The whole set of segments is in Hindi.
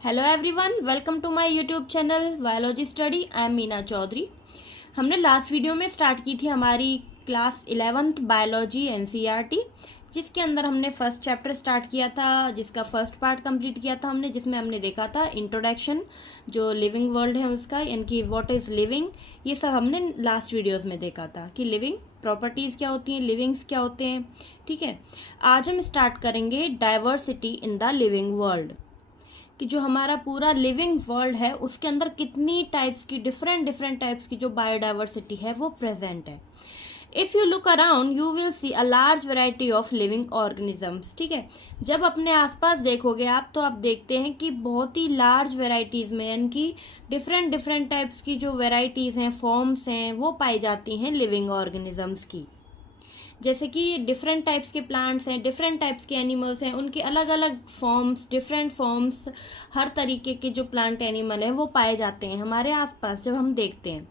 Hello everyone, welcome to my YouTube channel biology study. I am Meena Chaudhary. हमने लास्ट वीडियो में स्टार्ट की थी हमारी क्लास 11th बायोलॉजी एनसीईआरटी, जिसके अंदर हमने फर्स्ट चैप्टर स्टार्ट किया था, जिसका फर्स्ट पार्ट कंप्लीट किया था हमने, जिसमें हमने देखा था इंट्रोडक्शन, जो लिविंग वर्ल्ड है उसका, यानी कि व्हाट इज़ लिविंग। ये सब हमने लास्ट वीडियोस में देखा था कि लिविंग प्रॉपर्टीज़ क्या होती हैं, लिविंग्स क्या होते हैं। ठीक है, आज हम स्टार्ट करेंगे diversity in the living world, कि जो हमारा पूरा लिविंग वर्ल्ड है उसके अंदर कितनी टाइप्स की डिफरेंट टाइप्स की जो बायोडाइवर्सिटी है वो प्रेजेंट है। If you look around you will see a large variety of living organisms. ठीक है, जब अपने आसपास देखोगे आप तो आप देखते हैं कि बहुत ही लार्ज वेराइटीज़ में, यानी कि डिफरेंट टाइप्स की जो वेराइटीज़ हैं, फॉर्म्स हैं, वो पाई जाती हैं लिविंग ऑर्गेनिजम्स की। जैसे कि डिफरेंट टाइप्स के प्लांट्स हैं, डिफरेंट टाइप्स के एनिमल्स हैं, उनके अलग अलग फॉर्म्स, डिफरेंट फॉर्म्स, हर तरीके के जो प्लांट एनिमल हैं वो पाए जाते हैं हमारे आसपास जब हम देखते हैं।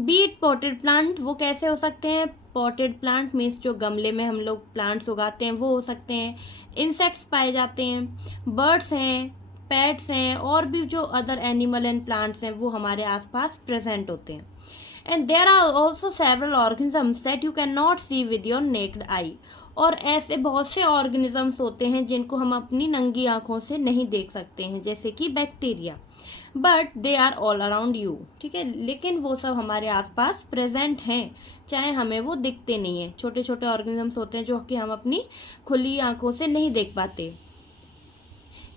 बीट पॉटेड प्लांट, वो कैसे हो सकते हैं? पॉटेड प्लांट मीन्स जो गमले में हम लोग प्लांट्स उगाते हैं वो हो सकते हैं। इंसेक्ट्स पाए जाते हैं, बर्ड्स हैं, पेट्स हैं, और भी जो अदर एनिमल एंड प्लांट्स हैं वो हमारे आसपास प्रेजेंट होते हैं। And there are also several organisms that you cannot see with your naked eye. और ऐसे बहुत से ऑर्गेनिजम्स होते हैं जिनको हम अपनी नंगी आंखों से नहीं देख सकते हैं, जैसे कि bacteria, but they are all around you. ठीक है, लेकिन वो सब हमारे आसपास प्रेजेंट हैं, चाहे हमें वो दिखते नहीं है। छोटे छोटे ऑर्गेनिजम्स होते हैं जो कि हम अपनी खुली आंखों से नहीं देख पाते।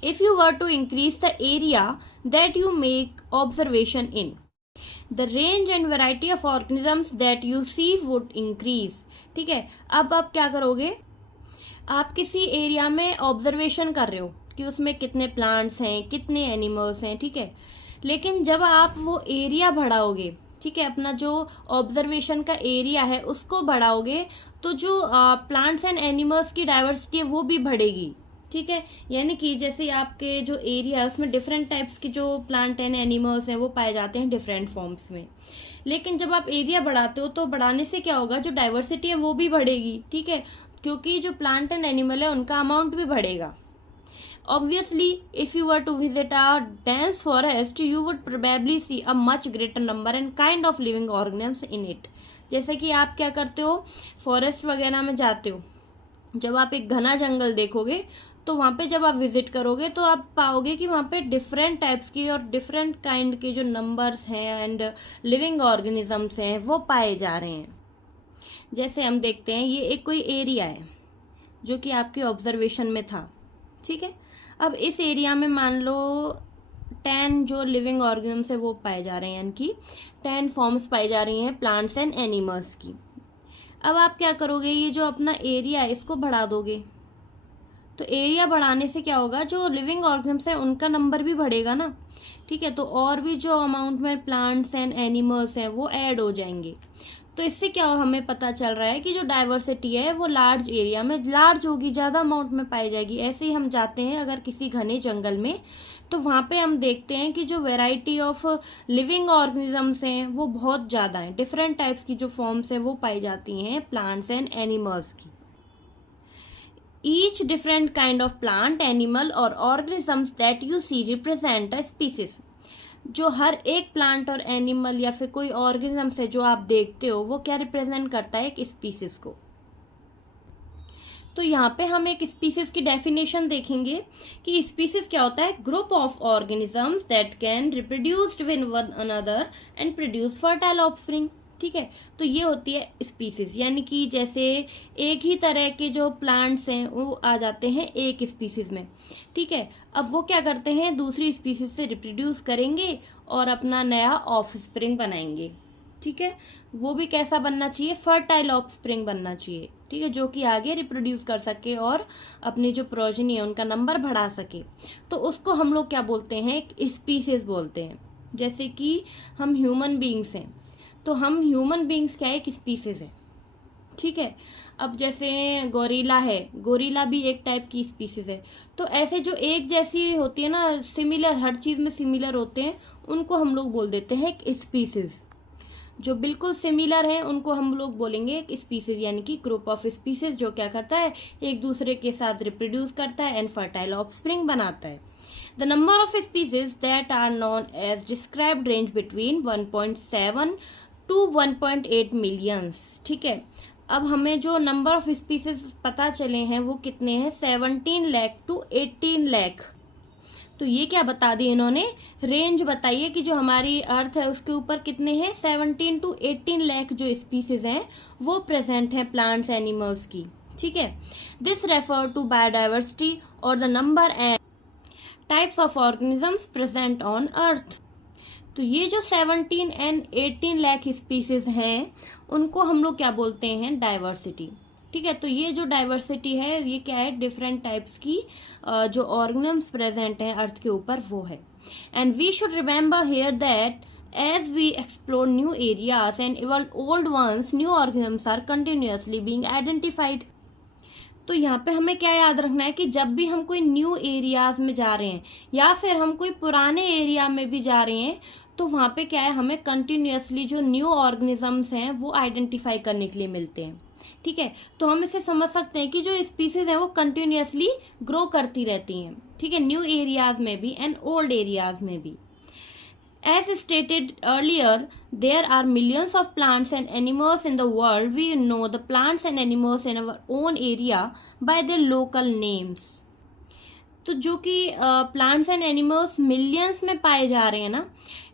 If you were to increase the area that you make observation in, the range and variety of organisms that you see would increase. ठीक है, अब आप क्या करोगे? आप किसी एरिया में ऑब्जर्वेशन कर रहे हो कि उसमें कितने प्लांट्स हैं, कितने एनिमल्स हैं। ठीक है, लेकिन जब आप वो एरिया बढ़ाओगे, ठीक है, अपना जो ऑब्जर्वेशन का एरिया है उसको बढ़ाओगे, तो जो प्लांट्स एंड एनिमल्स की डाइवर्सिटी है वो भी बढ़ेगी। ठीक है, यानी कि जैसे आपके जो एरिया है उसमें डिफरेंट टाइप्स की जो प्लांट एंड एनिमल्स हैं वो पाए जाते हैं डिफरेंट फॉर्म्स में, लेकिन जब आप एरिया बढ़ाते हो तो बढ़ाने से क्या होगा, जो डाइवर्सिटी है वो भी बढ़ेगी। ठीक है, क्योंकि जो प्लांट एंड एनिमल है उनका अमाउंट भी बढ़ेगा। Obviously, if you were to visit a dense forest, you would probably see a much greater number and kind of living organisms in it. जैसे कि आप क्या करते हो, फॉरेस्ट वगैरह में जाते हो, जब आप एक घना जंगल देखोगे तो वहाँ पे जब आप विजिट करोगे तो आप पाओगे कि वहाँ पे डिफरेंट टाइप्स की और डिफरेंट काइंड के जो नंबर्स हैं एंड लिविंग ऑर्गेनिजम्स हैं वो पाए जा रहे हैं। जैसे हम देखते हैं, ये एक कोई एरिया है जो कि आपके ऑब्जर्वेशन में था। ठीक है, अब इस एरिया में मान लो 10 जो लिविंग ऑर्गेनिजम्स है वो पाए जा रहे हैं, यानी कि 10 फॉर्म्स पाई जा रही हैं प्लांट्स एंड एनिमल्स की। अब आप क्या करोगे, ये जो अपना एरिया है इसको बढ़ा दोगे, तो एरिया बढ़ाने से क्या होगा, जो लिविंग ऑर्गेनिजम्स है उनका नंबर भी बढ़ेगा ना। ठीक है, तो और भी जो अमाउंट में प्लांट्स एंड एनिमल्स हैं वो ऐड हो जाएंगे। तो इससे क्या हमें पता चल रहा है कि जो डाइवर्सिटी है वो लार्ज एरिया में लार्ज होगी, ज़्यादा अमाउंट में पाई जाएगी। ऐसे ही हम जाते हैं अगर किसी घने जंगल में, तो वहाँ पे हम देखते हैं कि जो वेराइटी ऑफ लिविंग ऑर्गेनिजम्स हैं वो बहुत ज़्यादा हैं, डिफरेंट टाइप्स की जो फॉर्म्स हैं वो पाई जाती हैं प्लांट्स एंड एनिमल्स की। Each different kind of plant, animal or organisms that you see represent a species. जो हर एक प्लांट और एनिमल या फिर कोई ऑर्गेनिज्म है जो आप देखते हो वो क्या रिप्रेजेंट करता है, एक स्पीसीज को। तो यहाँ पे हम एक स्पीसीज की डेफिनेशन देखेंगे कि स्पीसीज क्या होता है, group of organisms that can reproduced with one another and produce fertile offspring. ठीक है, तो ये होती है स्पीसीज, यानी कि जैसे एक ही तरह के जो प्लांट्स हैं वो आ जाते हैं एक स्पीसीज में। ठीक है, अब वो क्या करते हैं, दूसरी स्पीसीज से रिप्रोड्यूस करेंगे और अपना नया ऑफस्प्रिंग बनाएंगे। ठीक है, वो भी कैसा बनना चाहिए, फर्टाइल ऑफस्प्रिंग बनना चाहिए। ठीक है, जो कि आगे रिप्रोड्यूस कर सके और अपनी जो प्रोजेनी है उनका नंबर बढ़ा सके। तो उसको हम लोग क्या बोलते हैं, एक स्पीसीज बोलते हैं। जैसे कि हम ह्यूमन बीइंग्स हैं, तो हम ह्यूमन बीइंग्स क्या है, एक स्पीसीज है। ठीक है, अब जैसे गोरिल्ला है, गोरिल्ला भी एक टाइप की स्पीसीज है। तो ऐसे जो एक जैसी होती है ना, सिमिलर, हर चीज में सिमिलर होते हैं, उनको हम लोग बोल देते हैं एक स्पीसीज। जो बिल्कुल सिमिलर हैं उनको हम लोग बोलेंगे एक स्पीसीज, यानी कि ग्रुप ऑफ स्पीसीज जो क्या करता है, एक दूसरे के साथ रिप्रोड्यूस करता है एंड फर्टाइल ऑफस्प्रिंग बनाता है। The number of species that are known as described range between 1.7 to 1.8 millions. ठीक है, अब हमें जो नंबर ऑफ स्पीसीज पता चले हैं वो कितने हैं, 17 लाख टू 18 लाख। तो ये क्या बता दिए इन्होंने, रेंज बताइए कि जो हमारी अर्थ है उसके ऊपर कितने हैं, 17 टू 18 लाख जो स्पीसीज हैं वो प्रेजेंट हैं प्लांट्स एनिमल्स की। ठीक है, दिस रेफर टू बायोडाइवर्सिटी और the number and types of organisms present on earth. तो ये जो 17 एंड 18 लाख स्पीसीज हैं उनको हम लोग क्या बोलते हैं, डाइवर्सिटी। ठीक है, तो ये जो डाइवर्सिटी है ये क्या है, डिफरेंट टाइप्स की जो ऑर्गेनिजम्स प्रेजेंट हैं अर्थ के ऊपर वो है। And we should remember here that as we explore new areas and evolve old ones, new organisms are continuously being identified. तो यहाँ पे हमें क्या याद रखना है कि जब भी हम कोई न्यू एरियाज में जा रहे हैं या फिर हम कोई पुराने एरिया में भी जा रहे हैं तो वहाँ पे क्या है, हमें कंटिन्यूअसली जो न्यू ऑर्गेनिजम्स हैं वो आइडेंटिफाई करने के लिए मिलते हैं। ठीक है, तो हम इसे समझ सकते हैं कि जो स्पीसीज हैं वो कंटिन्यूअसली ग्रो करती रहती हैं। ठीक है, न्यू एरियाज में भी एंड ओल्ड एरियाज में भी। As stated earlier, there are millions of plants and animals in the world. We know the plants and animals in our own area by their local names. तो जो कि प्लांट्स एंड एनिमल्स मिलियंस में पाए जा रहे हैं ना,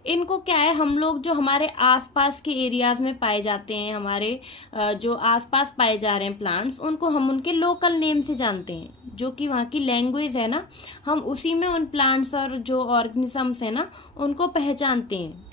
इनको क्या है, हम लोग जो हमारे आसपास के एरियाज में पाए जाते हैं, हमारे जो आसपास पाए जा रहे हैं प्लांट्स, उनको हम उनके लोकल नेम से जानते हैं। जो कि वहाँ की लैंग्वेज है ना, हम उसी में उन प्लांट्स और जो ऑर्गेनिजम्स है ना उनको पहचानते हैं।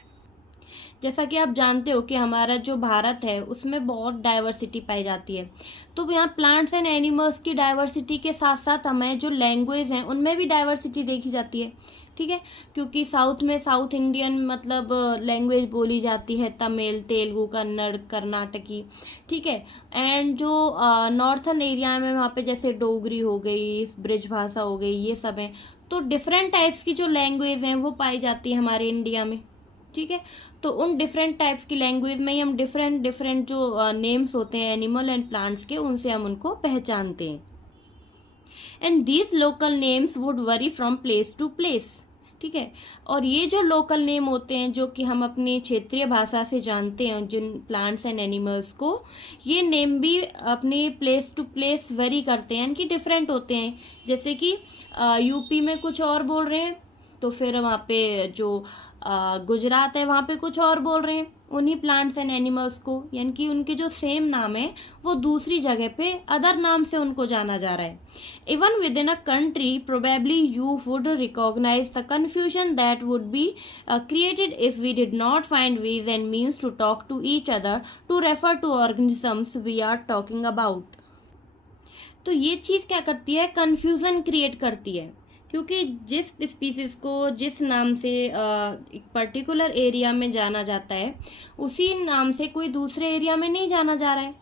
जैसा कि आप जानते हो कि हमारा जो भारत है उसमें बहुत डाइवर्सिटी पाई जाती है, तो यहाँ प्लांट्स एंड एनिमल्स की डाइवर्सिटी के साथ साथ हमें जो लैंग्वेज हैं उनमें भी डाइवर्सिटी देखी जाती है। ठीक है, क्योंकि साउथ में साउथ इंडियन मतलब लैंग्वेज बोली जाती है, तमिल, तेलुगु, कन्नड़, कर्नाटकी। ठीक है, एंड जो नॉर्थन एरिया में वहाँ पे जैसे डोगरी हो गई, ब्रिज भाषा हो गई, ये सब है। तो डिफरेंट टाइप्स की जो लैंग्वेज हैं वो पाई जाती है हमारे इंडिया में। ठीक है, तो उन डिफरेंट टाइप्स की लैंग्वेज में ही हम डिफरेंट जो नेम्स होते हैं एनिमल एंड प्लांट्स के, उनसे हम उनको पहचानते हैं। And these local names would vary from place to place. ठीक है, और ये जो लोकल नेम होते हैं जो कि हम अपनी क्षेत्रीय भाषा से जानते हैं जिन प्लांट्स एंड एनिमल्स को, ये नेम भी अपनी प्लेस टू प्लेस वेरी करते हैं, यानी कि डिफरेंट होते हैं। जैसे कि यूपी में कुछ और बोल रहे हैं, तो फिर वहाँ पे जो गुजरात है वहाँ पे कुछ और बोल रहे हैं उन्हीं प्लांट्स एंड एनिमल्स को, यानी कि उनके जो सेम नाम है वो दूसरी जगह पे अदर नाम से उनको जाना जा रहा है। Even within a country probably you would recognise the confusion that would be created if we did not find ways and means to talk to each other to refer to organisms we are talking about. तो ये चीज क्या करती है, कंफ्यूजन क्रिएट करती है, क्योंकि जिस स्पीसीज को जिस नाम से एक पर्टिकुलर एरिया में जाना जाता है उसी नाम से कोई दूसरे एरिया में नहीं जाना जा रहा है,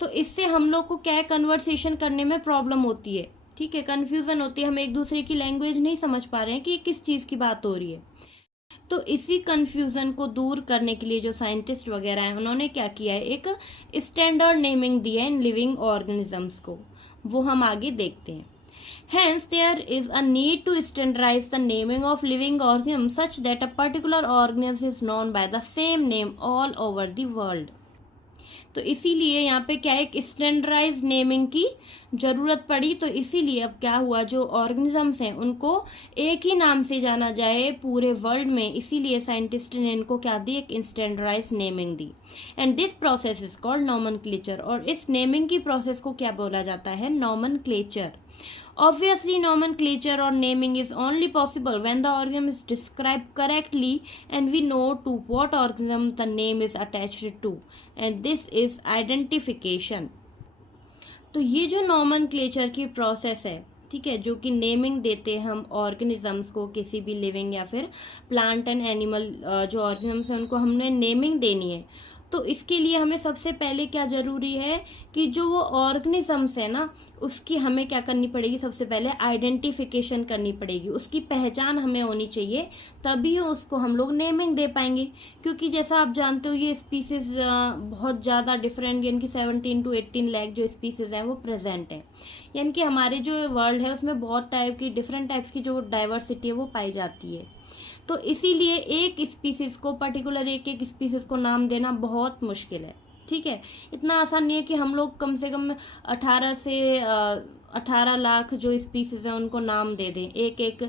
तो इससे हम लोग को क्या है, कन्वर्सेशन करने में प्रॉब्लम होती है। ठीक है, कन्फ्यूजन होती है, हम एक दूसरे की लैंग्वेज नहीं समझ पा रहे हैं कि किस चीज़ की बात हो रही है। तो इसी कन्फ्यूजन को दूर करने के लिए जो साइंटिस्ट वगैरह हैं उन्होंने क्या किया है, एक स्टैंडर्ड नेमिंग दी है इन लिविंग ऑर्गेनिजम्स को, वो हम आगे देखते हैं। Hence, there is a need to standardize the naming of living organisms such that a particular organism is known by the same name all over the world. तो इसीलिए यहाँ पे क्या एक स्टैंडर्डाइज नेमिंग की जरूरत पड़ी। तो इसीलिए अब क्या हुआ, जो ऑर्गेनिजम्स हैं उनको एक ही नाम से जाना जाए पूरे वर्ल्ड में, इसीलिए साइंटिस्ट ने इनको क्या दी, एक स्टैंडर्डाइज नेमिंग दी। And this process is called nomenclature, और इस नेमिंग की प्रोसेस को क्या बोला जाता है, nomenclature. Obviously, nomenclature or naming is only possible when the organism is described correctly and we know to what organism the name is attached to, and this is identification. तो ये जो nomenclature की प्रोसेस है, ठीक है, जो कि नेमिंग देते हैं हम ऑर्गेनिजम्स को, किसी भी लिविंग या फिर प्लांट एंड एनिमल जो ऑर्गेनिजम्स हैं उनको हमने नेमिंग देनी है, तो इसके लिए हमें सबसे पहले क्या ज़रूरी है कि जो वो ऑर्गेनिजम्स है ना, उसकी हमें क्या करनी पड़ेगी, सबसे पहले आइडेंटिफिकेशन करनी पड़ेगी, उसकी पहचान हमें होनी चाहिए, तभी उसको हम लोग नेमिंग दे पाएंगे। क्योंकि जैसा आप जानते हो ये स्पीसीज बहुत ज़्यादा डिफरेंट, यानी कि 17 to 18 लाख जो स्पीसीज हैं वो प्रेजेंट हैं। यानी कि हमारे जो वर्ल्ड है उसमें बहुत टाइप की डिफरेंट टाइप्स की जो डाइवर्सिटी है वो पाई जाती है। तो इसीलिए एक स्पीसीज को पर्टिकुलर एक स्पीसीज को नाम देना बहुत मुश्किल है। ठीक है, इतना आसान नहीं है कि हम लोग कम से कम 18 से 18 लाख जो स्पीसीज है उनको नाम दे दें, एक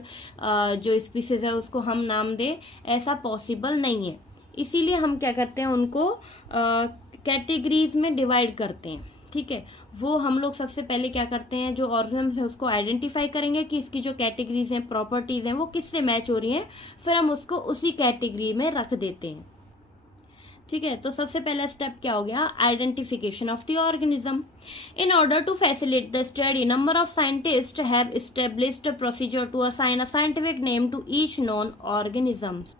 जो स्पीसीज है उसको हम नाम दें, ऐसा पॉसिबल नहीं है। इसीलिए हम क्या करते हैं, उनको कैटेगरीज में डिवाइड करते हैं। ठीक है, वो हम लोग सबसे पहले क्या करते हैं, जो ऑर्गेनिज्म है उसको आइडेंटिफाई करेंगे कि इसकी जो कैटेगरीज हैं, प्रॉपर्टीज हैं, वो किससे मैच हो रही हैं, फिर हम उसको उसी कैटेगरी में रख देते हैं। ठीक है, तो सबसे पहला स्टेप क्या हो गया, identification of the organism. In order to facilitate the study, number of scientist have established procedure to assign a scientific name to each known organisms.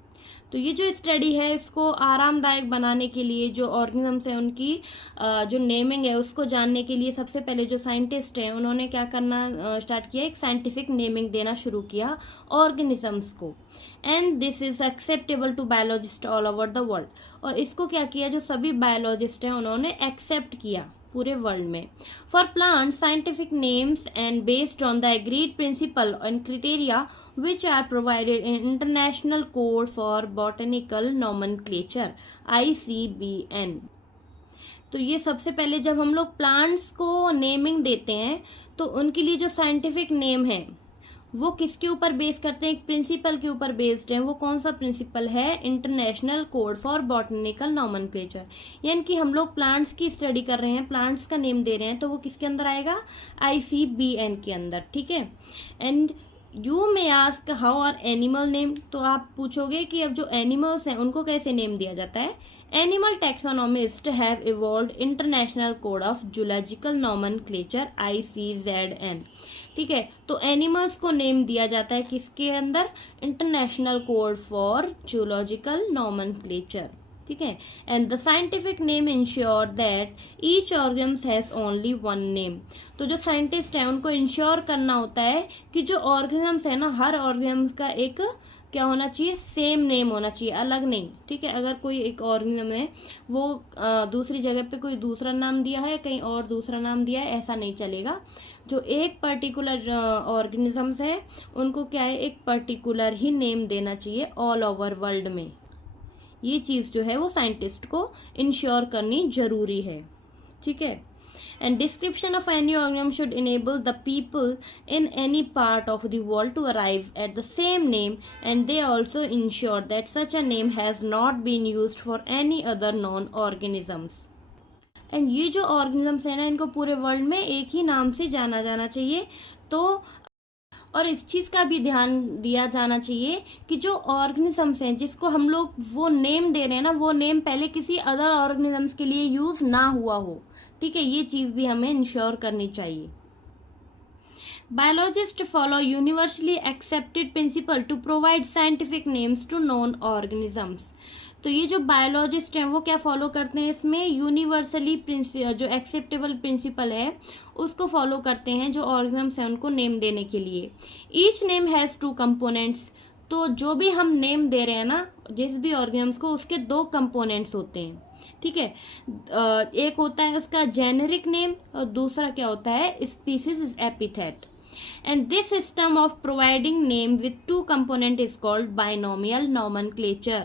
तो ये जो स्टडी है इसको आरामदायक बनाने के लिए, जो ऑर्गेनिजम्स है उनकी जो नेमिंग है उसको जानने के लिए, सबसे पहले जो साइंटिस्ट हैं उन्होंने क्या करना स्टार्ट किया, एक साइंटिफिक नेमिंग देना शुरू किया ऑर्गेनिजम्स को। And this is acceptable to biologist all over the world. और इसको क्या किया, जो सभी बायोलॉजिस्ट हैं उन्होंने एक्सेप्ट किया पूरे वर्ल्ड में। For plant scientific names and based on the agreed principle and criteria which are provided in International Code for Botanical Nomenclature ICBN। तो ये सबसे पहले जब हम लोग प्लांट्स को नेमिंग देते हैं तो उनके लिए जो साइंटिफिक नेम है वो किसके ऊपर बेस करते हैं, एक प्रिंसिपल के ऊपर बेस्ड है। वो कौन सा प्रिंसिपल है, international code for botanical nomenclature. यानी कि हम लोग प्लांट्स की स्टडी कर रहे हैं, प्लांट्स का नेम दे रहे हैं, तो वो किसके अंदर आएगा, ICBN के अंदर। ठीक है, and you may ask how are animal name. तो आप पूछोगे कि अब जो एनिमल्स हैं उनको कैसे नेम दिया जाता है। Animal taxonomist have evolved international code of zoological nomenclature ICZN। ठीक है, तो एनिमल्स को नेम दिया जाता है किसके अंदर, international code for zoological nomenclature. ठीक है, and the scientific name ensure that each organism has only one name. तो जो साइंटिस्ट है उनको इंश्योर करना होता है कि जो ऑर्गेनिज्म है ना, हर ऑर्गेनिज्म का एक क्या होना चाहिए, सेम नेम होना चाहिए, अलग नहीं। ठीक है, अगर कोई एक ऑर्गेनिज्म है वो दूसरी जगह पे कोई दूसरा नाम दिया है, कहीं और दूसरा नाम दिया है, ऐसा नहीं चलेगा। जो एक पर्टिकुलर ऑर्गेनिजम्स है उनको क्या है, एक पर्टिकुलर ही नेम देना चाहिए ऑल ओवर वर्ल्ड में। ये चीज़ जो है वो साइंटिस्ट को इंश्योर करनी जरूरी है। ठीक है, and description of any organism should enable the people in any part of the world to arrive at the same name, and they also ensure that such a name has not been used for any other known organisms. And ये जो ऑर्गेनिजम्स है ना, इनको पूरे वर्ल्ड में एक ही नाम से जाना जाना चाहिए। तो और इस चीज़ का भी ध्यान दिया जाना चाहिए कि जो ऑर्गेनिजम्स हैं जिसको हम लोग वो नेम दे रहे हैं ना, वो नेम पहले किसी अदर ऑर्गेनिजम्स के लिए यूज ना हुआ हो। ठीक है, ये चीज़ भी हमें इंश्योर करनी चाहिए। Biologists follow universally accepted principle to provide scientific names to known organisms। तो ये जो बायोलॉजिस्ट हैं वो क्या फॉलो करते हैं, इसमें यूनिवर्सली जो एक्सेप्टेबल प्रिंसिपल है उसको फॉलो करते हैं, जो ऑर्गेनिजम्स हैं उनको नेम देने के लिए। Each name has 2 components. तो जो भी हम नेम दे रहे हैं ना जिस भी ऑर्गेनिजम्स को, उसके 2 कंपोनेंट्स होते हैं। ठीक है, एक होता है उसका जेनेरिक नेम और दूसरा क्या होता है, species epithet. And this system of providing name with 2 component is called binomial nomenclature।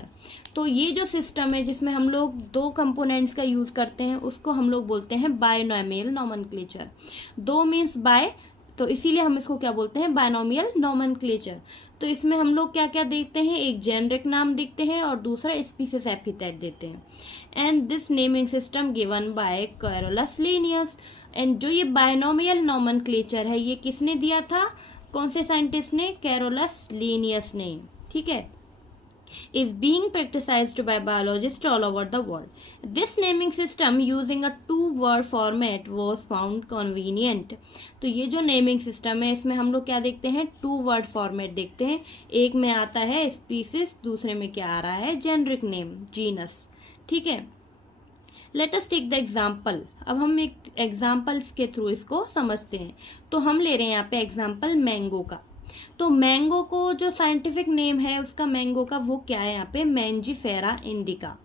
तो ये जो सिस्टम है जिसमें हम लोग 2 कंपोनेंट्स का यूज करते हैं उसको हम लोग बोलते हैं बायनोमियल नोमेनक्लेचर। 2 मीन्स बाय, तो इसीलिए हम इसको क्या बोलते हैं, बायनोमियल नोमेनक्लेचर। तो इसमें हम लोग क्या क्या देखते हैं, एक जेनरिक नाम देखते हैं और दूसरा स्पीसीज एपिथेट देते हैं। And this naming system given by Carolus Linnaeus. And जो ये बायनोमियल नोमेनक्लेचर है ये किसने दिया था, कौन से साइंटिस्ट ने, कैरोलस लिनियस ने। ठीक है, is being practiced by biologists all over the world. This naming system using a 2-word format was found convenient। तो ये जो नेमिंग सिस्टम है इसमें हम लोग क्या देखते हैं, 2-word फॉर्मेट देखते हैं। एक में आता है स्पीसीज, दूसरे में क्या आ रहा है, जेनरिक नेम, जीनस। ठीक है, let us take the example. अब हम एक एग्जाम्पल्स के थ्रू इसको समझते हैं। तो हम ले रहे हैं यहाँ पे एग्जाम्पल मैंगो का। तो मैंगो को जो साइंटिफिक नेम है उसका मैंगो का वो क्या है यहाँ पे, मैंजीफेरा इंडिका।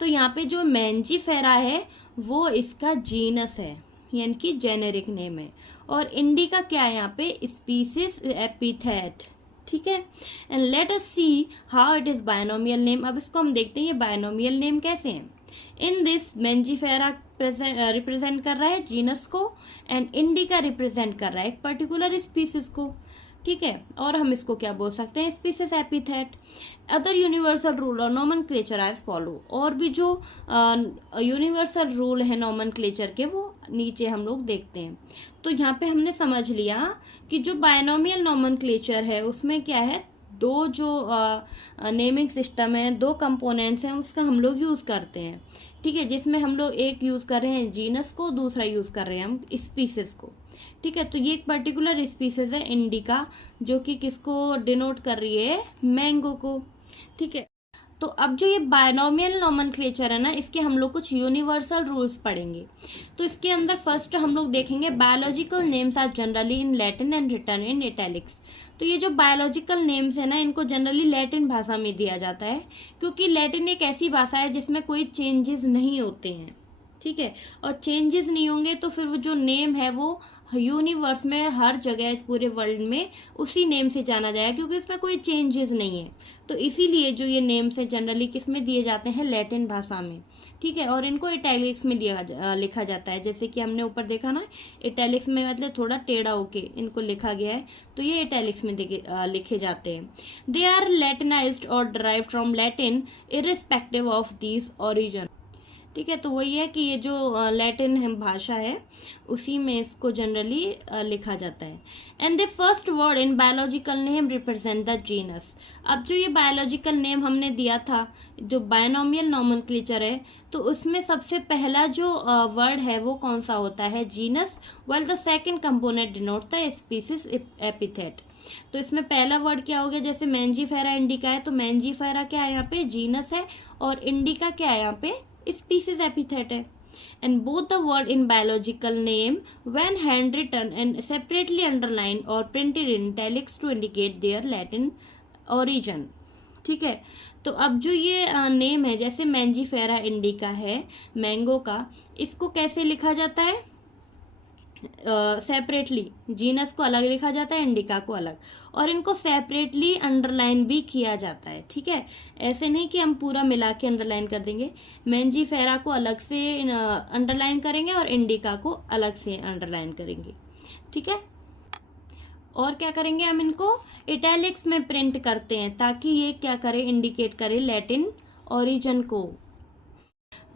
तो यहाँ पे जो मैंजीफेरा है वो इसका जीनस है, यानी कि जेनेरिक नेम है, और इंडिका क्या है यहाँ पे, स्पीसीज एपिथेट। ठीक है, and let us see how it is binomial name. अब इसको हम देखते हैं ये बायनोमियल नेम कैसे हैं। इन दिस मैंजीफेरा रिप्रेजेंट कर रहा है जीनस को, एंड इंडिका रिप्रेजेंट कर रहा है एक पर्टिकुलर स्पीसीज को। ठीक है, और हम इसको क्या बोल सकते हैं, species epithet. Other universal rule और नोमेनक्लेचर एज फॉलो। और भी जो यूनिवर्सल रूल है नोमेनक्लेचर के वो नीचे हम लोग देखते हैं। तो यहाँ पे हमने समझ लिया कि जो बायनोमियल नोमेनक्लेचर है उसमें क्या है, दो जो नेमिंग सिस्टम है, दो कंपोनेंट्स हैं उसका हम लोग यूज करते हैं। ठीक है, जिसमें हम लोग एक यूज कर रहे हैं जीनस को, दूसरा यूज कर रहे हैं हम स्पीसीज को। ठीक है, तो ये एक पर्टिकुलर स्पीसीज है इंडिका, जो कि किसको डिनोट कर रही है, मैंगो को। ठीक है, तो अब जो ये बायनोमियल नोमेनक्लेचर है ना, इसके हम लोग कुछ यूनिवर्सल रूल्स पढ़ेंगे। तो इसके अंदर फर्स्ट हम लोग देखेंगे biological names are generally in Latin and written in italics. तो ये जो बायोलॉजिकल नेम्स है ना, इनको जनरली लैटिन भाषा में दिया जाता है, क्योंकि लैटिन एक ऐसी भाषा है जिसमें कोई चेंजेस नहीं होते हैं। ठीक है, और चेंजेस नहीं होंगे तो फिर वो जो नेम है वो यूनिवर्स में हर जगह पूरे वर्ल्ड में उसी नेम से जाना जाएगा, क्योंकि इसमें कोई चेंजेस नहीं है। तो इसीलिए जो ये नेम्स है जनरली किस में दिए जाते हैं, लैटिन भाषा में। ठीक है, और इनको इटैलिक्स में लिखा जाता है, जैसे कि हमने ऊपर देखा ना, इटैलिक्स में मतलब थोड़ा टेढ़ा होके इनको लिखा गया है, तो ये इटैलिक्स में लिखे जाते हैं। दे आर लैटिनाइज्ड और derived from Latin irrespective of this origin. ठीक है, तो वही है कि ये जो लैटिन है भाषा है उसी में इसको जनरली लिखा जाता है। And the first word in biological name represent the genus. अब जो ये बायोलॉजिकल नेम हमने दिया था, जो बायनोमियल नोमेनक्लेचर है, तो उसमें सबसे पहला जो वर्ड है वो कौन सा होता है, genus, while the second component denote the species epithet. तो इसमें पहला वर्ड क्या हो गया, जैसे मैंजीफेरा इंडिका है, तो मैंजीफेरा क्या है यहाँ पे, जीनस है, और इंडिका क्या है यहाँ पे, species epithet है। And both the word in biological name when handwritten and separately underlined or printed in italics to indicate their Latin origin। ठीक है, तो अब जो ये नेम है, जैसे मैंजीफेरा इंडिका है मैंगो का, इसको कैसे लिखा जाता है, सेपरेटली, जीनस को अलग लिखा जाता है, इंडिका को अलग, और इनको सेपरेटली अंडरलाइन भी किया जाता है। ठीक है, ऐसे नहीं कि हम पूरा मिला के अंडरलाइन कर देंगे, मैंजीफेरा को अलग से अंडरलाइन करेंगे और इंडिका को अलग से अंडरलाइन करेंगे। ठीक है, और क्या करेंगे, हम इनको इटैलिक्स में प्रिंट करते हैं ताकि ये क्या करे, इंडिकेट करे लैटिन ओरिजिन को।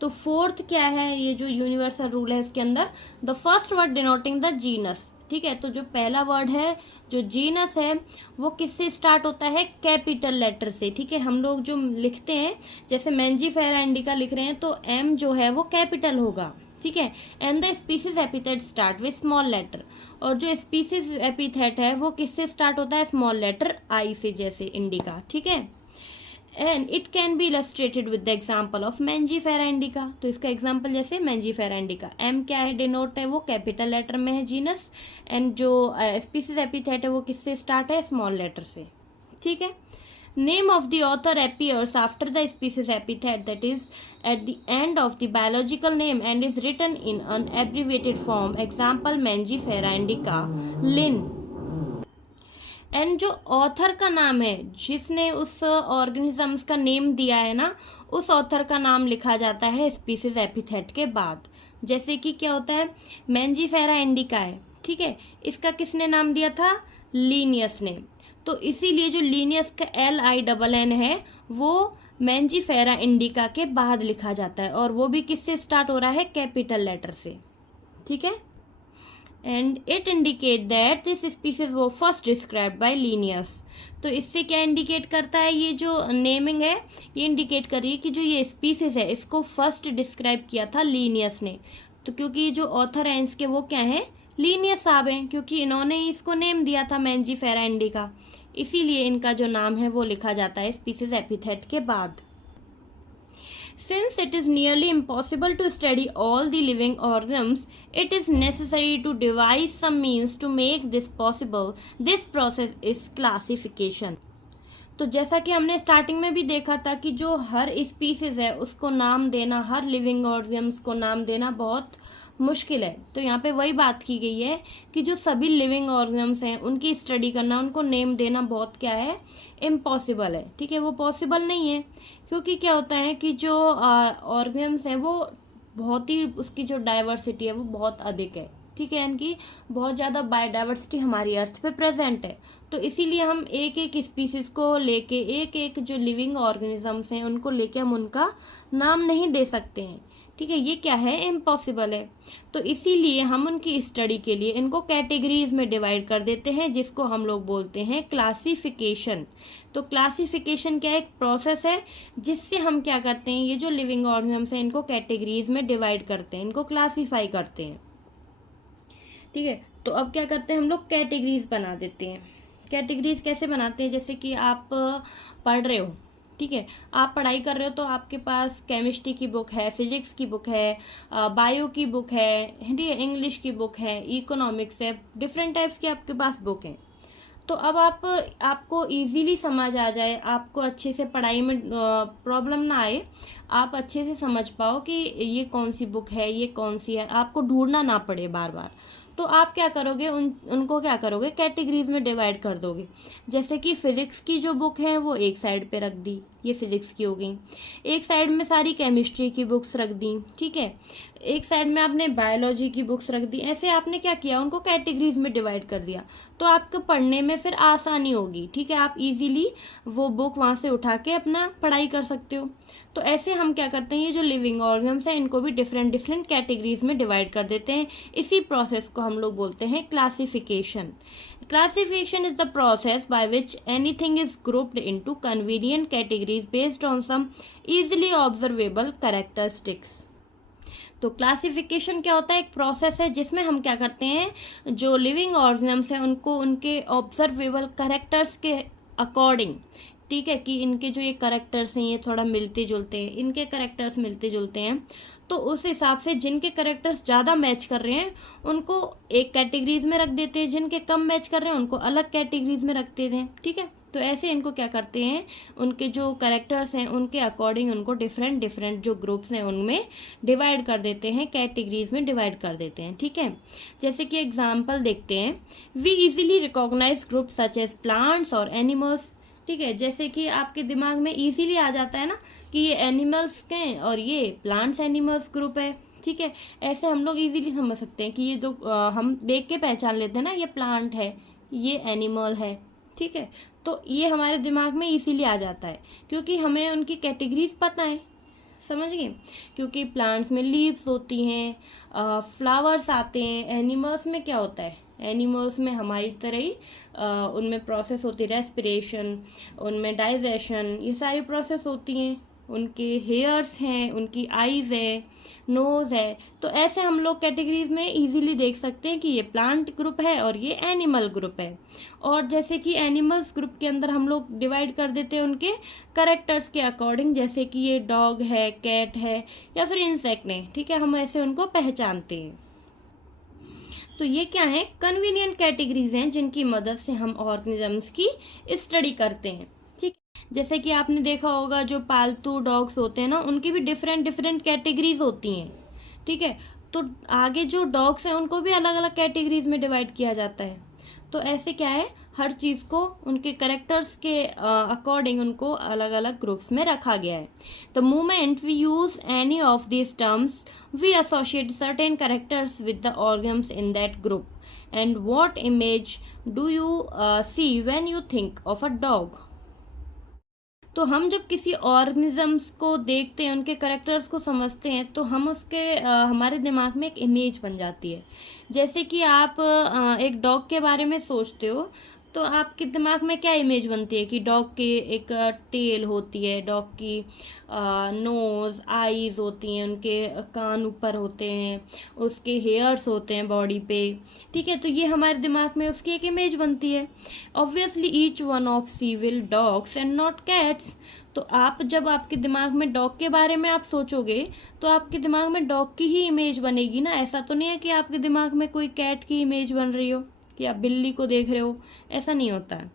तो फोर्थ क्या है, ये जो यूनिवर्सल रूल है इसके अंदर, the first word denoting the genus. ठीक है, तो जो पहला वर्ड है जो जीनस है वो किससे स्टार्ट होता है, कैपिटल लेटर से। ठीक है, हम लोग जो लिखते हैं, जैसे मैंजीफेरा इंडिका लिख रहे हैं तो एम जो है वो कैपिटल होगा। ठीक है, and the species epithet start with small letter, और जो स्पीसीज एपिथेट है वो किससे स्टार्ट होता है, स्मॉल लेटर आई से, जैसे इंडिका। ठीक है, and it can be illustrated with the example of Mangifera indica. तो इसका एग्जाम्पल जैसे मैंजीफेरा इंडिका, एम क्या है, डिनोट है वो कैपिटल लेटर में है जीनस, एंड जो स्पीसीज एपिथेट है वो किससे स्टार्ट है, स्मॉल लेटर से। ठीक है, name of the author appears after the species epithet that is at the end of the biological name and is written in an abbreviated form. Example Mangifera indica, Linn. एंड जो ऑथर का नाम है, जिसने उस ऑर्गेनिजम्स का नेम दिया है ना, उस ऑथर का नाम लिखा जाता है स्पीसीज एपिथेट के बाद। जैसे कि क्या होता है, मैंजीफेरा इंडिका है, ठीक है, इसका किसने नाम दिया था, लीनियस ने, तो इसीलिए जो लीनियस का LINN है वो मैंजीफेरा इंडिका के बाद लिखा जाता है, और वो भी किससे स्टार्ट हो रहा है, कैपिटल लेटर से। ठीक है, and it indicate that this species वो फर्स्ट डिस्क्राइब्ड बाय लीनियस। तो इससे क्या इंडिकेट करता है, ये जो नेमिंग है ये इंडिकेट कर रही है कि जो ये स्पीसीज है इसको फर्स्ट डिस्क्राइब किया था लीनियस ने। तो क्योंकि जो ऑथर हैं इसके वो क्या हैं, लीनियस साहब हैं, क्योंकि इन्होंने ही इसको नेम दिया था मैंजीफेरा इंडिका, इसीलिए इनका जो नाम है वो लिखा जाता है स्पीसीज एपिथेट के बाद। Since it is nearly impossible to study all the living organisms, it is necessary to devise some means to make this possible. This process is classification. तो जैसा कि हमने स्टार्टिंग में भी देखा था कि जो हर स्पीसीज है उसको नाम देना, हर लिविंग ऑर्गेनिम्स को नाम देना बहुत मुश्किल है। तो यहाँ पे वही बात की गई है कि जो सभी लिविंग ऑर्गेनिम्स हैं उनकी स्टडी करना, उनको नेम देना बहुत क्या है, इम्पॉसिबल है। ठीक है, वो पॉसिबल नहीं है क्योंकि क्या होता है कि जो ऑर्गेनिम्स हैं वो बहुत ही, उसकी जो डाइवर्सिटी है वो बहुत अधिक है। ठीक है, इनकी बहुत ज़्यादा बायोडाइवर्सिटी हमारी अर्थ पे प्रेजेंट है। तो इसीलिए हम एक एक स्पीसीज को लेके, एक एक जो लिविंग ऑर्गेनिजम्स हैं उनको लेके हम उनका नाम नहीं दे सकते हैं। ठीक है, ये क्या है, इम्पॉसिबल है। तो इसीलिए हम उनकी स्टडी के लिए इनको कैटेगरीज में डिवाइड कर देते हैं, जिसको हम लोग बोलते हैं क्लासिफिकेशन। तो क्लासिफिकेशन क्या है, एक प्रोसेस है जिससे हम क्या करते हैं, ये जो लिविंग ऑर्गेनिजम्स हैं इनको कैटेगरीज में डिवाइड करते हैं, इनको क्लासीफाई करते हैं। ठीक है, तो अब क्या करते हैं हम लोग, कैटेगरीज बना देते हैं। कैटेगरीज कैसे बनाते हैं, जैसे कि आप पढ़ रहे हो, ठीक है, आप पढ़ाई कर रहे हो तो आपके पास केमिस्ट्री की बुक है, फिजिक्स की बुक है, बायो की बुक है, ठीक है, इंग्लिश की बुक है, इकोनॉमिक्स है, डिफरेंट टाइप्स की आपके पास बुक हैं। तो अब आपको इजीली समझ आ जाए, आपको अच्छे से पढ़ाई में प्रॉब्लम ना आए, आप अच्छे से समझ पाओ कि ये कौन सी बुक है, ये कौन सी है, आपको ढूंढना ना पड़े बार बार। तो आप क्या करोगे, उनको क्या करोगे, कैटेगरीज में डिवाइड कर दोगे। जैसे कि फिजिक्स की जो बुक है वो एक साइड पे रख दी, ये फिजिक्स की हो गई। एक साइड में सारी केमिस्ट्री की बुक्स रख दी, ठीक है, एक साइड में आपने बायोलॉजी की बुक्स रख दी। ऐसे आपने क्या किया, उनको कैटेगरीज में डिवाइड कर दिया, तो आपको पढ़ने में फिर आसानी होगी। ठीक है, आप इजीली वो बुक वहां से उठा के अपना पढ़ाई कर सकते हो। तो ऐसे हम क्या करते हैं, ये जो लिविंग ऑर्गेनिम्स हैं इनको भी डिफरेंट डिफरेंट कैटेगरीज में डिवाइड कर देते हैं। इसी प्रोसेस को हम लोग बोलते हैं classification. Classification is the process by which anything is grouped into convenient categories based on some easily observable characteristics. तो क्लासिफिकेशन क्या होता है, एक प्रोसेस है जिसमें हम क्या करते हैं, जो लिविंग ऑर्गेनिम्स हैं उनको उनके ऑब्जर्वेबल कैरेक्टर्स के अकॉर्डिंग, ठीक है, कि इनके जो ये कैरेक्टर्स हैं ये थोड़ा मिलते जुलते हैं, इनके कैरेक्टर्स मिलते जुलते हैं, तो उस हिसाब से जिनके कैरेक्टर्स ज़्यादा मैच कर रहे हैं उनको एक कैटेगरीज में रख देते हैं, जिनके कम मैच कर रहे हैं उनको अलग कैटेगरीज में रख देते हैं। ठीक है, तो ऐसे इनको क्या करते हैं, उनके जो कैरेक्टर्स हैं उनके अकॉर्डिंग उनको डिफरेंट डिफरेंट जो ग्रुप्स हैं उनमें डिवाइड कर देते हैं, कैटेगरीज में डिवाइड कर देते हैं। ठीक है, जैसे कि एग्जाम्पल देखते हैं, we easily recognise group such as plants और एनिमल्स। ठीक है, जैसे कि आपके दिमाग में इजीली आ जाता है ना कि ये एनिमल्स के हैं और ये प्लांट्स एनिमल्स ग्रुप है। ठीक है, ऐसे हम लोग इजीली समझ सकते हैं कि ये दो हम देख के पहचान लेते हैं ना, ये प्लांट है, ये एनिमल है। ठीक है, तो ये हमारे दिमाग में इजीली आ जाता है क्योंकि हमें उनकी कैटेगरीज पता है, समझ गए, क्योंकि प्लांट्स में लीव्स होती हैं, फ्लावर्स आते हैं। एनिमल्स में क्या होता है, एनिमल्स में हमारी तरह ही उनमें प्रोसेस होती है, रेस्पिरेशन, उनमें डाइजेशन, ये सारी प्रोसेस होती हैं। उनके हेयर्स हैं, उनकी आईज है, नोज है। तो ऐसे हम लोग कैटेगरीज में इजीली देख सकते हैं कि ये प्लांट ग्रुप है और ये एनिमल ग्रुप है। और जैसे कि एनिमल्स ग्रुप के अंदर हम लोग डिवाइड कर देते हैं उनके कैरेक्टर्स के अकॉर्डिंग, जैसे कि ये डॉग है, कैट है या फिर इंसेक्ट है। ठीक है, हम ऐसे उनको पहचानते हैं। तो ये क्या है, कन्वीनियंट कैटेगरीज हैं जिनकी मदद से हम ऑर्गेनिजम्स की स्टडी करते हैं। ठीक, जैसे कि आपने देखा होगा जो पालतू डॉग्स होते हैं ना, उनकी भी डिफरेंट डिफरेंट कैटेगरीज होती हैं। ठीक है, तो आगे जो डॉग्स हैं उनको भी अलग अलग कैटेगरीज में डिवाइड किया जाता है। तो ऐसे क्या है, हर चीज़ को उनके कैरेक्टर्स के अकॉर्डिंग उनको अलग अलग ग्रुप्स में रखा गया है। The moment we use any of these terms we associate certain characters with the organs in that group. And what image do you see when you think of a dog. तो हम जब किसी ऑर्गेनिजम्स को देखते हैं, उनके कैरेक्टर्स को समझते हैं, तो हम उसके हमारे दिमाग में एक इमेज बन जाती है। जैसे कि आप एक डॉग के बारे में सोचते हो तो आपके दिमाग में क्या इमेज बनती है कि डॉग के एक टेल होती है, डॉग की नोज, आईज होती हैं, उनके कान ऊपर होते हैं, उसके हेयर्स होते हैं बॉडी पे। ठीक है, तो ये हमारे दिमाग में उसकी एक इमेज बनती है। Obviously each one of see will dogs and not cats. तो आप जब आपके दिमाग में डॉग के बारे में आप सोचोगे तो आपके दिमाग में डॉग की ही इमेज बनेगी ना। ऐसा तो नहीं है कि आपके दिमाग में कोई कैट की इमेज बन रही हो कि आप बिल्ली को देख रहे हो, ऐसा नहीं होता है।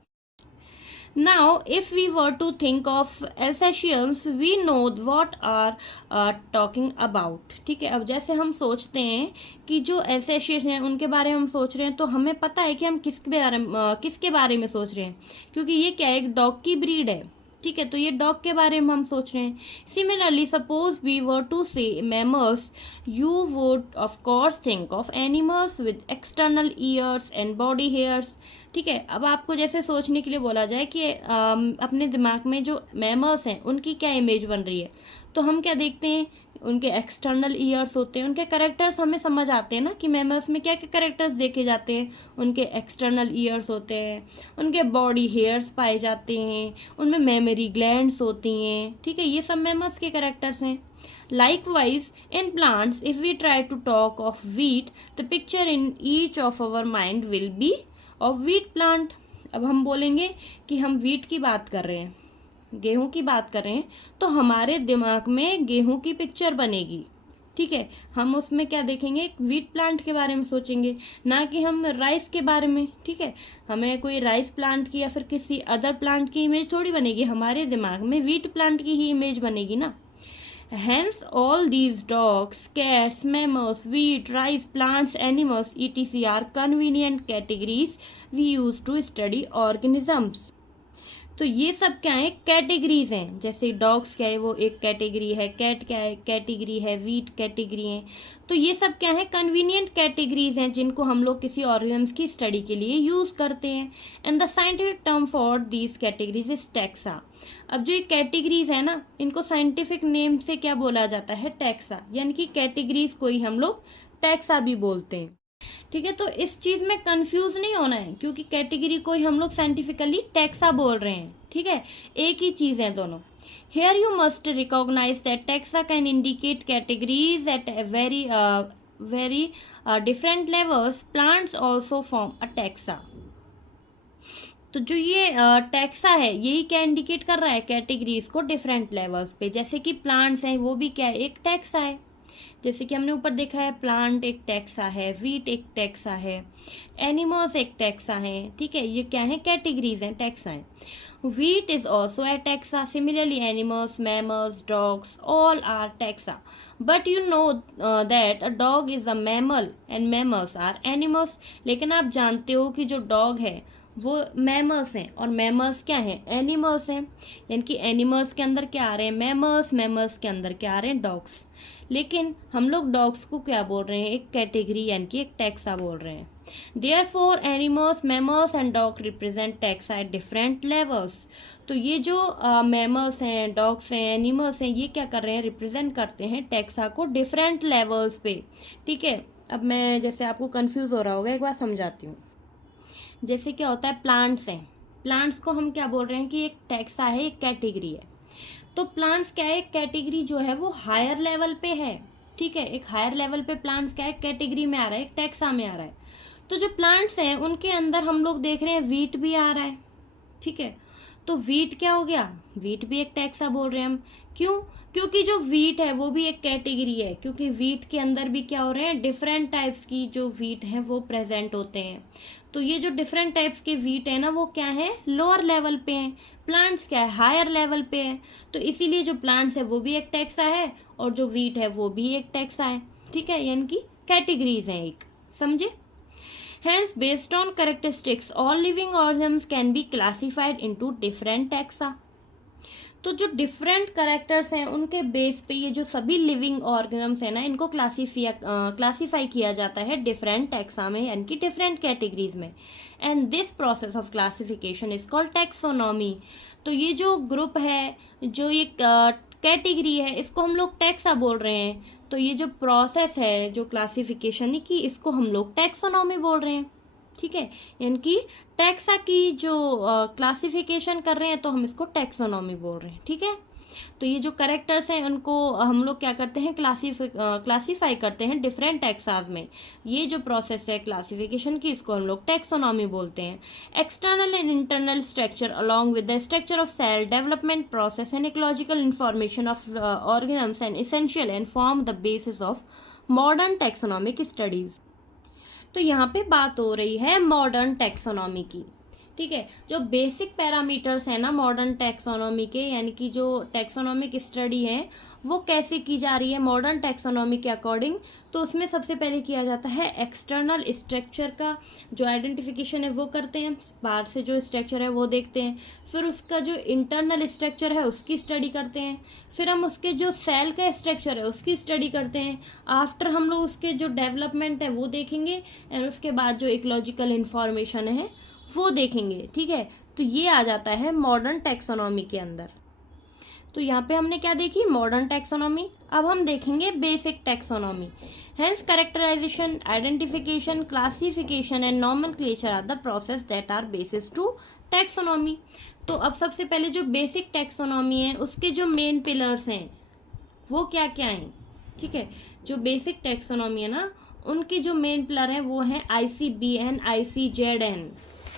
Now, if we were to think of Alsatians, we know what are talking about। ठीक है, अब जैसे हम सोचते हैं कि जो Alsatians हैं उनके बारे में हम सोच रहे हैं तो हमें पता है कि हम किसके बारे में सोच रहे हैं, क्योंकि ये क्या है, एक डॉग की ब्रीड है। ठीक है, तो ये डॉग के बारे में हम सोच रहे हैं। Similarly suppose we were to say mammals, you would of course think of animals with external ears and body hairs. ठीक है, अब आपको जैसे सोचने के लिए बोला जाए कि अपने दिमाग में जो मैमल्स हैं उनकी क्या इमेज बन रही है, तो हम क्या देखते हैं, उनके एक्सटर्नल ईयर्स होते हैं, उनके कैरेक्टर्स हमें समझ आते हैं ना कि मैमल्स में क्या क्या कैरेक्टर्स देखे जाते हैं। उनके एक्सटर्नल ईयर्स होते हैं, उनके बॉडी हेयर्स पाए जाते हैं, उनमें मेमोरी ग्लैंड्स होती हैं। ठीक है, ये सब मैमल्स के कैरेक्टर्स हैं। Likewise, in plants, if we try to talk of wheat, the picture in each of our mind will be of wheat plant। अब हम बोलेंगे कि हम wheat की बात कर रहे हैं, गेहूं की बात कर रहे हैं, तो हमारे दिमाग में गेहूं की पिक्चर बनेगी। ठीक है, हम उसमें क्या देखेंगे, व्हीट प्लांट के बारे में सोचेंगे, ना कि हम राइस के बारे में। ठीक है, हमें कोई राइस प्लांट की या फिर किसी अदर प्लांट की इमेज थोड़ी बनेगी, हमारे दिमाग में व्हीट प्लांट की ही इमेज बनेगी ना। Hence, all these dogs, cats, mammals, wheat, rice, plants, animals, etc. are convenient categories we use to study organisms। तो ये सब क्या है, कैटेगरीज हैं। जैसे डॉग्स क्या है, वो एक कैटेगरी है, कैट क्या है, कैटेगरी है, वीट कैटेगरी है। तो ये सब क्या है, कन्वीनियंट कैटेगरीज हैं जिनको हम लोग किसी ऑर्गेनिम्स की स्टडी के लिए यूज करते हैं। And the scientific term for these categories is taxa. अब जो ये कैटेगरीज है ना, इनको साइंटिफिक नेम से क्या बोला जाता है, टैक्सा, यानी कि कैटेगरीज को ही हम लोग टैक्सा भी बोलते हैं। ठीक है, तो इस चीज में कंफ्यूज नहीं होना है, क्योंकि कैटेगरी को ही हम लोग साइंटिफिकली टैक्सा बोल रहे हैं। ठीक है, एक ही चीज है दोनों। Here you must recognize that taxa can indicate categories at a very different levels. Plants also form a taxa। तो जो ये टैक्सा है यही क्या इंडिकेट कर रहा है, कैटेगरीज को डिफरेंट लेवल्स पे। जैसे कि प्लांट्स हैं, वो भी क्या है, एक टैक्सा है। जैसे कि हमने ऊपर देखा है, प्लांट एक टैक्सा है, वीट एक टैक्सा है, एनिमल्स एक टैक्सा है। ठीक है, ये क्या है, कैटेगरीज हैं, टैक्सा है। Wheat is also a taxa. Similarly, animals, mammals, dogs, all are taxa. But you know that a dog is a mammal and mammals are animals. लेकिन आप जानते हो कि जो डॉग है वो मैमल्स हैं और मैमल्स क्या हैं, एनिमल्स हैं। यानी कि एनिमल्स के अंदर क्या आ रहे हैं, मैमल्स, मैमल्स के अंदर क्या आ रहे हैं, डॉग्स। लेकिन हम लोग डॉग्स को क्या बोल रहे हैं, एक कैटेगरी यानी कि एक टैक्सा बोल रहे हैं। Therefore, animals, mammals and dogs represent taxa at different levels। तो ये जो मैमल्स हैं, डॉग्स हैं, एनिमल्स हैं, ये क्या कर रहे हैं, रिप्रेजेंट करते हैं टैक्सा को डिफरेंट लेवल्स पे। ठीक है, अब मैं जैसे आपको कंफ्यूज हो रहा होगा, एक बार समझाती हूँ। जैसे क्या होता है, प्लांट्स हैं, प्लांट्स को हम क्या बोल रहे हैं कि एक टैक्सा है, एक कैटेगरी है। तो प्लांट्स क्या है, एक कैटेगरी जो है वो हायर लेवल पे है। ठीक है, एक हायर लेवल पे प्लांट्स क्या है, कैटेगरी में आ रहा है, एक टैक्सा में आ रहा है। तो जो प्लांट्स हैं उनके अंदर हम लोग देख रहे हैं वीट भी आ रहा है। ठीक है, तो वीट क्या हो गया, वीट भी एक टैक्सा बोल रहे हैं हम। क्यों, क्योंकि जो वीट है वो भी एक कैटेगरी है, क्योंकि वीट के अंदर भी क्या हो रहे हैं, डिफरेंट टाइप्स की जो वीट है वो प्रेजेंट होते हैं। तो ये जो डिफरेंट टाइप्स के वीट है ना, वो क्या है, लोअर लेवल पे हैं। प्लांट्स क्या है, हायर लेवल पे है। तो इसीलिए जो प्लांट्स है वो भी एक टैक्सा है और जो वीट है वो भी एक टैक्सा है। ठीक है, यानी कि कैटेगरीज हैं एक, समझे। Hence, based on characteristics, all living organisms can be classified into different taxa। तो जो डिफरेंट कैरेक्टर्स हैं उनके बेस पे ये जो सभी लिविंग ऑर्गेनिम्स हैं ना, इनको क्लासीफाई किया जाता है डिफरेंट टैक्सा में, यानी कि डिफरेंट कैटेगरीज में। And this process of classification is called taxonomy. तो ये जो ग्रुप है, जो ये कैटेगरी है, इसको हम लोग टैक्सा बोल रहे हैं। तो ये जो प्रोसेस है, जो क्लासिफिकेशन की, इसको हम लोग टैक्सोनॉमी बोल रहे हैं। ठीक है, यानी कि टैक्सा की जो क्लासिफिकेशन कर रहे हैं तो हम इसको टैक्सोनॉमी बोल रहे हैं। ठीक है, तो ये जो कैरेक्टर्स हैं उनको हम लोग क्या करते हैं, क्लासीफाई करते हैं डिफरेंट टैक्साज में। ये जो प्रोसेस है क्लासिफिकेशन की, इसको हम लोग टैक्सोनॉमी बोलते हैं। External and internal structure along with the structure of cell development process and ecological information of organisms and essential and form the basis of modern taxonomic studies. तो यहाँ पे बात हो रही है मॉडर्न टैक्सोनॉमी की। ठीक है, जो बेसिक पैरामीटर्स है ना मॉडर्न टैक्सोनॉमी के, यानी कि जो टैक्सोनॉमिक स्टडी है वो कैसे की जा रही है मॉडर्न टैक्सोनॉमी के अकॉर्डिंग। तो उसमें सबसे पहले किया जाता है एक्सटर्नल स्ट्रक्चर का जो आइडेंटिफिकेशन है वो करते हैं, बाहर से जो स्ट्रक्चर है वो देखते हैं। फिर उसका जो इंटरनल स्ट्रक्चर है उसकी स्टडी करते हैं। फिर हम उसके जो सेल का स्ट्रक्चर है उसकी स्टडी करते हैं। आफ्टर हम लोग उसके जो डेवलपमेंट है वो देखेंगे, एंड उसके बाद जो इकोलॉजिकल इंफॉर्मेशन है वो देखेंगे। ठीक है, तो ये आ जाता है मॉडर्न टैक्सोनॉमी के अंदर। तो यहाँ पे हमने क्या देखी, मॉडर्न टैक्सोनॉमी। अब हम देखेंगे basic taxonomy. Hence characterisation, identification, classification and nomenclature are the process that are basis to taxonomy. तो अब सबसे पहले जो बेसिक टैक्सोनॉमी है उसके जो मेन पिलर्स हैं वो क्या क्या हैं। ठीक है, जो बेसिक टैक्सोनॉमी है ना उनकी जो मेन पिलर है वो है ICBN, ICZN।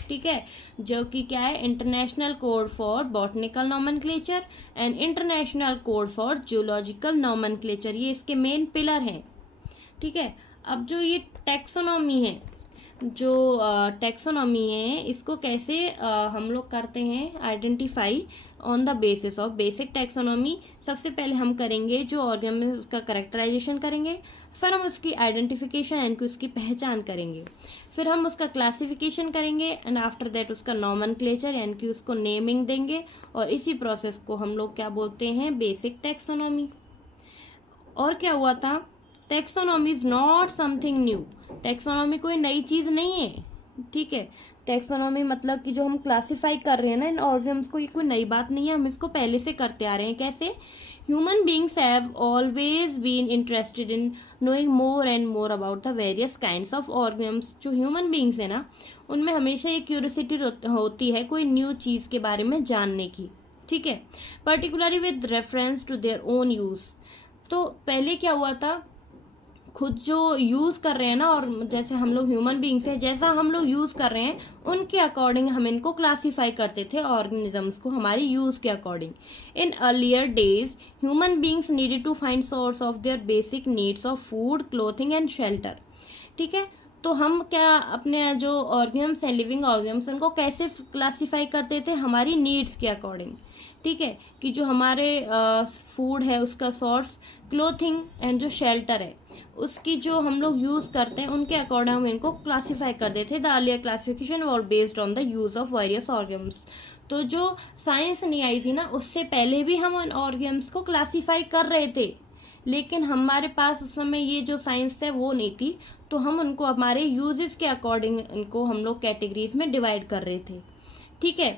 ठीक है, जो कि क्या है, international code for botanical nomenclature and international code for zoological nomenclature, ये इसके मेन पिलर हैं। ठीक है, अब जो ये टैक्सोनॉमी है, जो टैक्सोनॉमी है इसको कैसे हम लोग करते हैं identify on the basis of basic taxonomy. सबसे पहले हम करेंगे जो ऑर्गन में उसका करेक्टराइजेशन करेंगे, फिर हम उसकी आइडेंटिफिकेशन यानी कि उसकी पहचान करेंगे, फिर हम उसका क्लासिफिकेशन करेंगे, एंड आफ्टर दैट उसका नॉमेनक्लेचर यानी कि उसको नेमिंग देंगे, और इसी प्रोसेस को हम लोग क्या बोलते हैं, बेसिक टैक्सोनॉमी। और क्या हुआ था, taxonomy is not something new. Taxonomy कोई नई चीज नहीं है। ठीक है, टैक्सोनॉमी मतलब कि जो हम क्लासिफाई कर रहे हैं ना इन ऑर्गेनिजम्स को, ये कोई नई बात नहीं है, हम इसको पहले से करते आ रहे हैं। कैसे, human beings have always been interested in knowing more and more about the various kinds of organisms. जो ह्यूमन बींग्स है ना उनमें हमेशा ये क्यूरियोसिटी होती है कोई न्यू चीज के बारे में जानने की। ठीक है, particularly with reference to their own use. तो पहले क्या हुआ था, खुद जो यूज़ कर रहे हैं ना, और जैसे हम लोग ह्यूमन बींग्स हैं, जैसा हम लोग यूज़ कर रहे हैं उनके अकॉर्डिंग हम इनको क्लासीफाई करते थे ऑर्गेनिजम्स को, हमारी यूज़ के according. In earlier days human beings needed to find source of their basic needs of food, clothing and shelter. ठीक है, तो हम क्या अपने जो ऑर्गेनिजम्स हैं, लिविंग ऑर्गेनिजम्स, उनको कैसे क्लासीफाई करते थे, हमारी नीड्स के अकॉर्डिंग। ठीक है, कि जो हमारे फूड है उसका सोर्स, क्लोथिंग एंड जो शेल्टर है उसकी जो हम लोग यूज़ करते हैं उनके अकॉर्डिंग हम इनको क्लासीफाई कर देते थे। द अर्लियर क्लासिफिकेशन और based on the use of various organisms. तो जो साइंस नहीं आई थी ना उससे पहले भी हम उन ऑर्गेनिम्स को क्लासीफाई कर रहे थे, लेकिन हमारे पास उस समय ये जो साइंस है वो नहीं थी, तो हम उनको हमारे यूजेस के अकॉर्डिंग इनको हम लोग कैटेगरीज में डिवाइड कर रहे थे। ठीक है,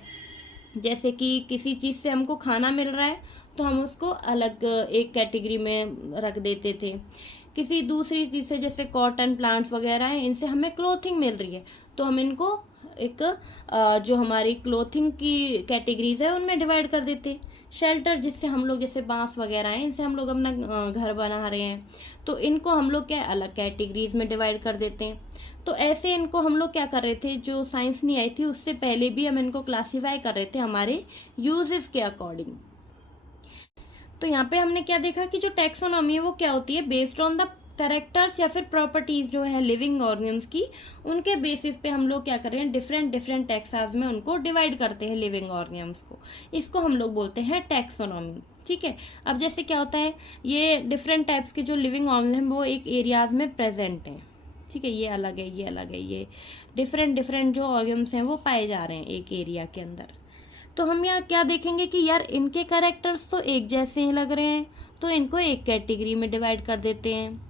जैसे कि किसी चीज़ से हमको खाना मिल रहा है तो हम उसको अलग एक कैटेगरी में रख देते थे। किसी दूसरी चीज़ से, जैसे कॉटन प्लांट्स वगैरह हैं, इनसे हमें क्लोथिंग मिल रही है तो हम इनको एक जो हमारी क्लोथिंग की कैटेगरीज है उनमें डिवाइड कर देते। शेल्टर, जिससे हम लोग, जैसे बांस वगैरह हैं, इनसे हम लोग अपना घर बना रहे हैं तो इनको हम लोग क्या अलग कैटेगरीज में डिवाइड कर देते हैं। तो ऐसे इनको हम लोग क्या कर रहे थे, जो साइंस नहीं आई थी उससे पहले भी हम इनको क्लासीफाई कर रहे थे हमारे यूजेस के अकॉर्डिंग। तो यहाँ पे हमने क्या देखा कि जो टैक्सोनॉमी है वो क्या होती है, बेस्ड ऑन द कैरेक्टर्स या फिर प्रॉपर्टीज जो है लिविंग ऑर्गेनिम्स की, उनके बेसिस पे हम लोग क्या कर रहे हैं, डिफरेंट डिफरेंट टैक्साज में उनको डिवाइड करते हैं लिविंग ऑर्गेनिम्स को। इसको हम लोग बोलते हैं टैक्सोनॉमी। ठीक है, अब जैसे क्या होता है, ये डिफरेंट टाइप्स के जो लिविंग ऑर्गेनिज्म वो एक एरियाज में प्रेजेंट हैं। ठीक है, ये अलग है, ये अलग है, ये डिफरेंट डिफरेंट जो ऑर्गेनिम्स हैं वो पाए जा रहे हैं एक एरिया के अंदर। तो हम यहाँ क्या देखेंगे कि यार इनके कैरेक्टर्स तो एक जैसे ही लग रहे हैं तो इनको एक कैटेगरी में डिवाइड कर देते हैं।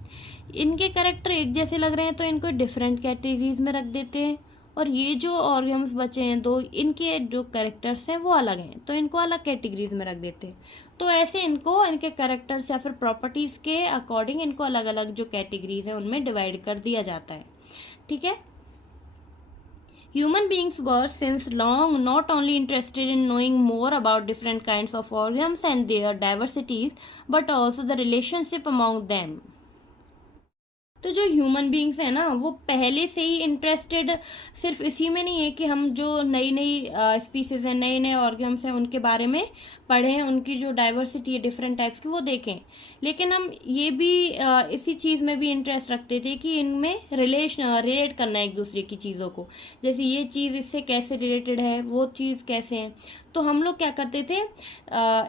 इनके कैरेक्टर एक जैसे लग रहे हैं तो इनको डिफरेंट कैटेगरीज में रख देते हैं। और ये जो ऑर्गेनिम्स बचे हैं दो, इनके जो कैरेक्टर्स हैं वो अलग हैं तो इनको अलग कैटेगरीज में रख देते हैं। तो ऐसे इनको इनके कैरेक्टर्स या फिर प्रॉपर्टीज के अकॉर्डिंग इनको अलग अलग जो कैटेगरीज हैं उनमें डिवाइड कर दिया जाता है। ठीक है, Human beings were since long not only interested in knowing more about different kinds of organisms and their diversities, but also the relationship among them. तो जो ह्यूमन बींग्स है ना वो पहले से ही इंटरेस्टेड सिर्फ इसी में नहीं है कि हम जो नई नई स्पीसीज हैं, नए नए ऑर्गेनिम्स हैं, उनके बारे में पढ़ें, उनकी जो डाइवर्सिटी है डिफरेंट टाइप्स की वो देखें, लेकिन हम ये भी इसी चीज़ में भी इंटरेस्ट रखते थे कि इनमें रिलेट करना है एक दूसरे की चीज़ों को, जैसे ये चीज़ इससे कैसे रिलेटेड है, वो चीज़ कैसे है। तो हम लोग क्या करते थे,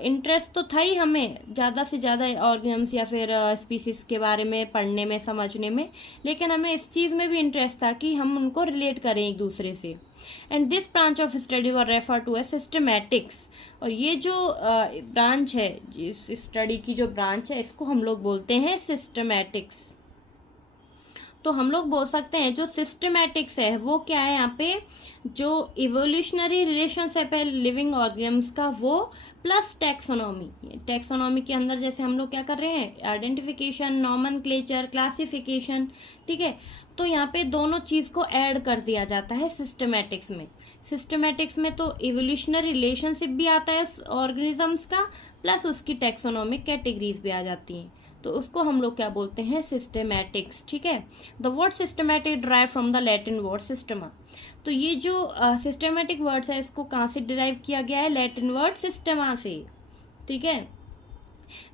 इंटरेस्ट तो था ही हमें ज़्यादा से ज़्यादा ऑर्गेनिम्स या फिर स्पीसीज के बारे में पढ़ने में, समझने में, लेकिन हमें इस चीज़ में भी इंटरेस्ट था कि हम उनको रिलेट करें एक दूसरे से। And this branch of study were refer to as systematics. और ये जो ब्रांच है, इस स्टडी की जो ब्रांच है, इसको हम लोग बोलते हैं सिस्टमैटिक्स। तो हम लोग बोल सकते हैं जो सिस्टमैटिक्स है वो क्या है, यहाँ पे जो इवोल्यूशनरी रिलेशनशिप है लिविंग ऑर्गेनिम्स का वो, प्लस टैक्सोनॉमी। टैक्सोनॉमी के अंदर जैसे हम लोग क्या कर रहे हैं, आइडेंटिफिकेशन, नॉमेनक्लेचर, क्लासिफिकेशन, ठीक है। तो यहाँ पे दोनों चीज़ को ऐड कर दिया जाता है सिस्टमैटिक्स में। सिस्टमैटिक्स में तो इवोल्यूशनरी रिलेशनशिप भी आता है ऑर्गेनिजम्स का, प्लस उसकी टैक्सोनॉमिक कैटेगरीज भी आ जाती हैं, तो उसको हम लोग क्या बोलते हैं, सिस्टमैटिक्स, ठीक है। The word systematic derive from the Latin word Systema. तो ये जो सिस्टमैटिक वर्ड्स है इसको कहाँ से डिराइव किया गया है, लैटिन वर्ड सिस्टमा से, ठीक है,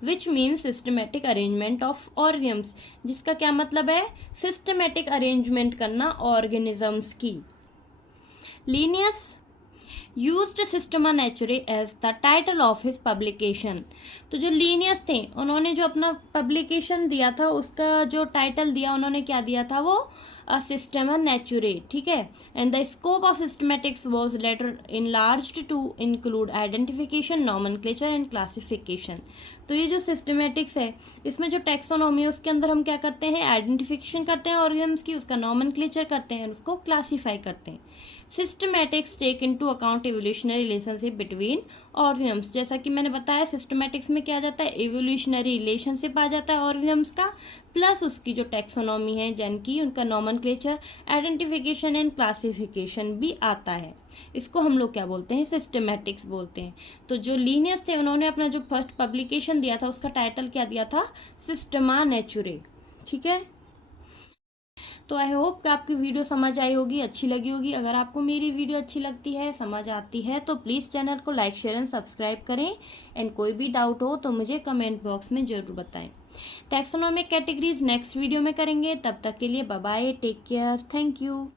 which means systematic arrangement of organisms, जिसका क्या मतलब है, सिस्टमैटिक अरेंजमेंट करना ऑर्गेनिजम्स की। Linnaeus used Systema Naturae as the title of his publication। तो जो लीनियस थे उन्होंने जो अपना पब्लिकेशन दिया था उसका जो टाइटल दिया उन्होंने क्या दिया था, वो सिस्टेमा नेचुरे, ठीक है। And the scope of systematics was later enlarged to include identification, nomenclature and classification. तो ये जो सिस्टमैटिक्स है इसमें जो टैक्सोनॉमी है उसके अंदर हम क्या करते हैं, आइडेंटिफिकेशन करते हैं ऑर्गेनिम्स की, उसका नॉमेनक्लेचर करते हैं, उसको क्लासीफाई करते हैं। Systematics take into account evolutionary relationship between organisms. जैसा कि मैंने बताया सिस्टमैटिक्स में क्या आ जाता है, इवोल्यूशनरी रिलेशनशिप आ जाता है ऑर्गेनिम्स का, प्लस उसकी जो टैक्सोनॉमी है यानी कि उनका नॉमेनक्लेचर, आइडेंटिफिकेशन एंड क्लासिफिकेशन भी आता है। इसको हम लोग क्या बोलते हैं, सिस्टमैटिक्स बोलते हैं। तो जो लीनियस थे उन्होंने अपना जो फर्स्ट पब्लिकेशन दिया था उसका टाइटल क्या दिया था, सिस्टेमा नेचुरे, ठीक है। तो आई होप कि आपकी वीडियो समझ आई होगी, अच्छी लगी होगी। अगर आपको मेरी वीडियो अच्छी लगती है, समझ आती है, तो प्लीज़ चैनल को लाइक, शेयर एंड सब्सक्राइब करें। एंड कोई भी डाउट हो तो मुझे कमेंट बॉक्स में ज़रूर बताएं। टैक्सोनॉमिक कैटेगरीज नेक्स्ट वीडियो में करेंगे, तब तक के लिए bye bye, take care, thank you.